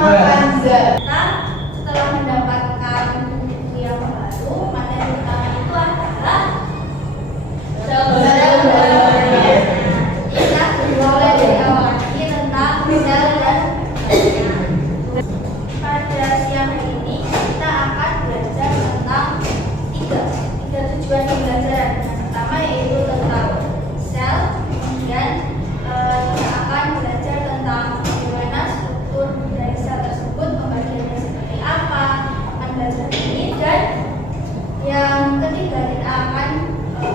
sama Kanza. Nah, setelah mendapatkan buku yang baru, materi utama itu adalah sel bakteri. Kita mulai dari awal lagi tentang sel dan bakteri. Pada siang hari ini kita akan belajar tentang tiga tujuan pembelajaran. Yang pertama yaitu tentang sel, kemudian kita akan belajar tentang bagaimana struktur dari sel tersebut, pembagiannya seperti apa, akan belajar ini, dan yang ketiga kita akan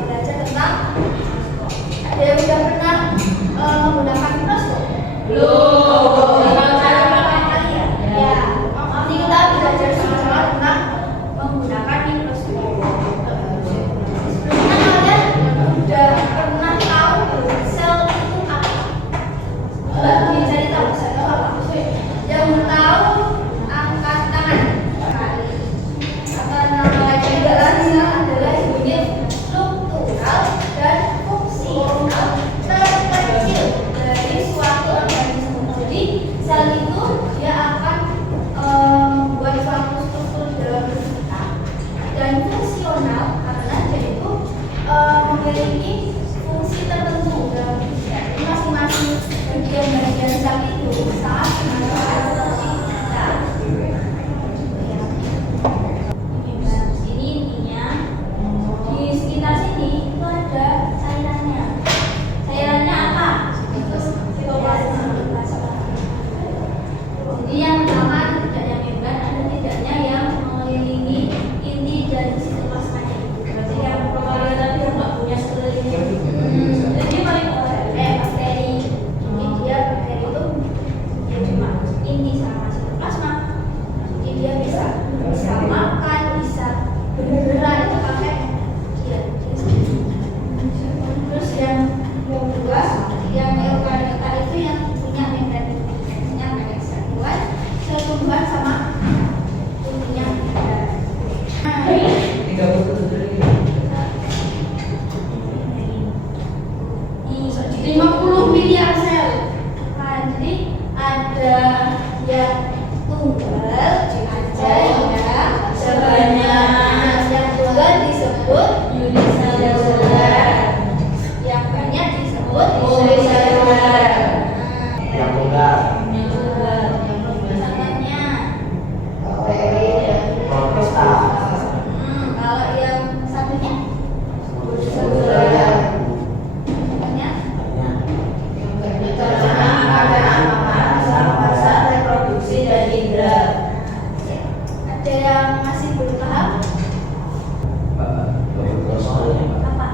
belajar tentang ada yang sudah pernah menggunakan mikroskop? Belum. Nanti kita belajar sama-sama tentang menggunakan mikroskop. Sebelumnya kalian sudah pernah tahu sel itu apa? Cari tahu sel itu apa? Yang tahu angkat tangan. Karena nama juga sel adalah unit struktural dan fungsional terkecil dari suatu organisme. Jadi sel itu dia akan membuat suatu struktur dalam tubuh kita, dan fungsional karena dia itu memiliki fungsi tertentu dalam tubuh kita. Jadi masing-masing bagian-bagian sel itu sangat bermanfaat bagi kita. Ini intinya di sekitar sini itu ada cairannya. Cairannya apa? Jadi yang pertama tidaknya membran, ada tidaknya yang mengelilingi inti dari sitoplasmanya. Berarti yang pertama tadi yang nggak punya sekelilingnya. Jadi paling bakteri. Jadi dia bakteri itu dia cuma inti sama sitoplasma. Jadi dia bisa makan, bisa bergerak itu pakai dia sendiri. Terus yang kedua, yang eukariota itu yang punya membran. Sel tumbuhan sama intinya membran. 50 miliar sel. Nah, jadi ada yang tunggal, ada yang sebanyak. Yang tunggal disebut uniseluler, yang banyak disebut multiseluler. Yang tunggal. Kalau yang satunya reproduksi dan indera. Ada yang masih belum paham? Apa?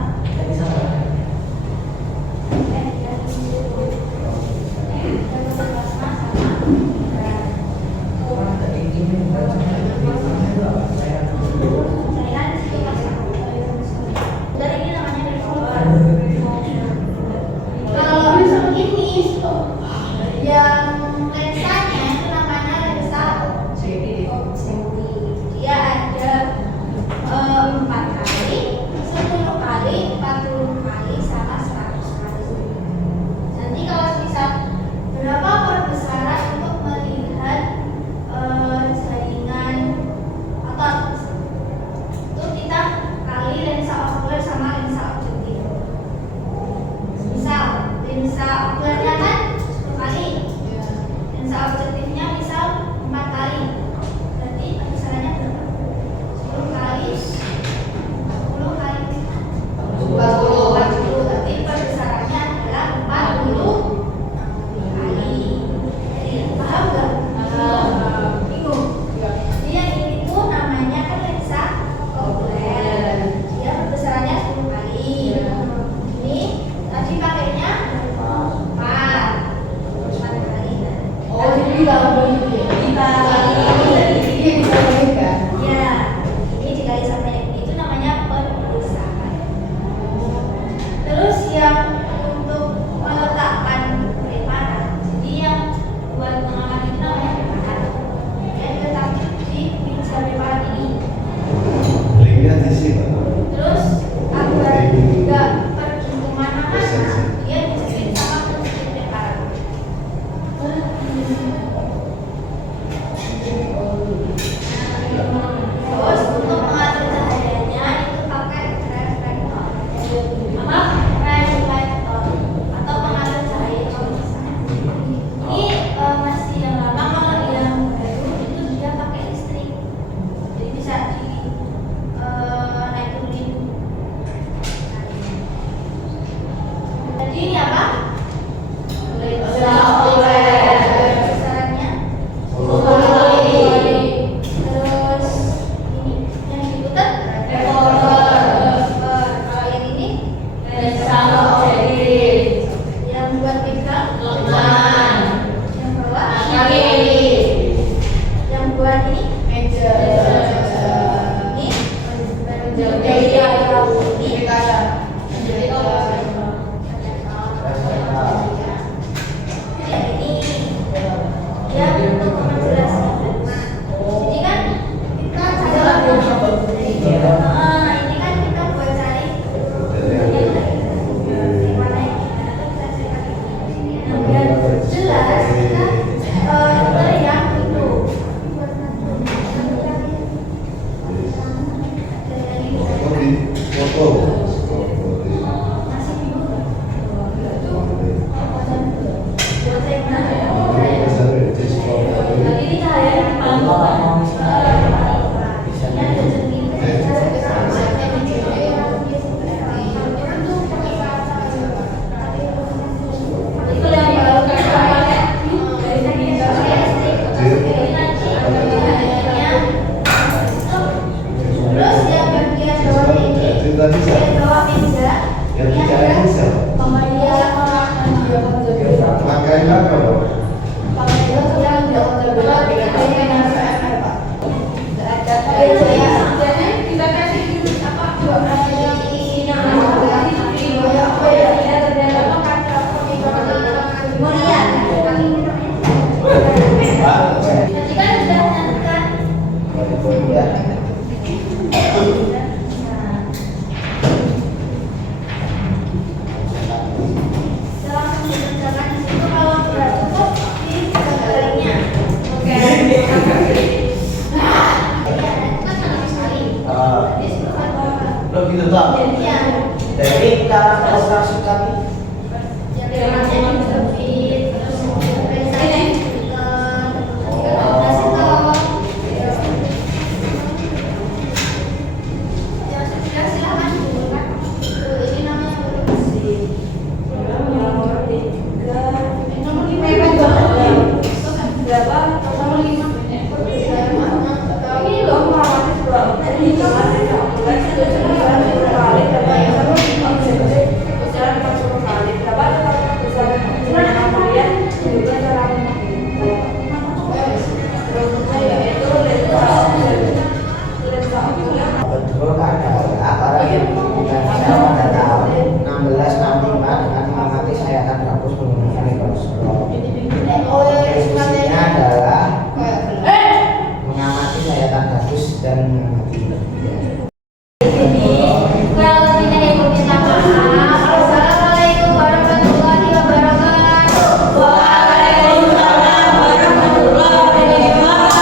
Yang buat ini Meja. ini Meja. Iya, ini kaca. ini ya untuk menjelaskan. Jadi kan kita ini kan kita buat cari biar jelas kita yang itu ini cahaya yang paling itu yang baru terus yang bagian bawah ini bagian bawah meja ini ada pemberian Kita kasih apa? Tadi kan sudah nyatakan setelah mengerjakan di situ kalau sudah cukup di sekelilingnya. Oke. Itu kan sangat sekali. Jadi sebelum Lo gitu tak? ya, Jadi cara operasi kami yang depannya dijepit, terus biasanya kasih tahu. Ya sudah silakan digunakan. Ini namanya produksi. Nomor 5 ya, Pak? Berapa? Nomor 5. Ini loh merawatnya berapa? Ini betul adalah para ilmu dan saya pada tahun 1665 dengan mengamati sayatan gabus menggunakan mikroskop. Diskusinya adalah mengamati sayatan gabus dan mengamati. Kurang lebihnya ibu minta maaf. Assalamualaikum warahmatullahi wabarakatuh. Waalaikumsalam warahmatullahi wabarakatuh.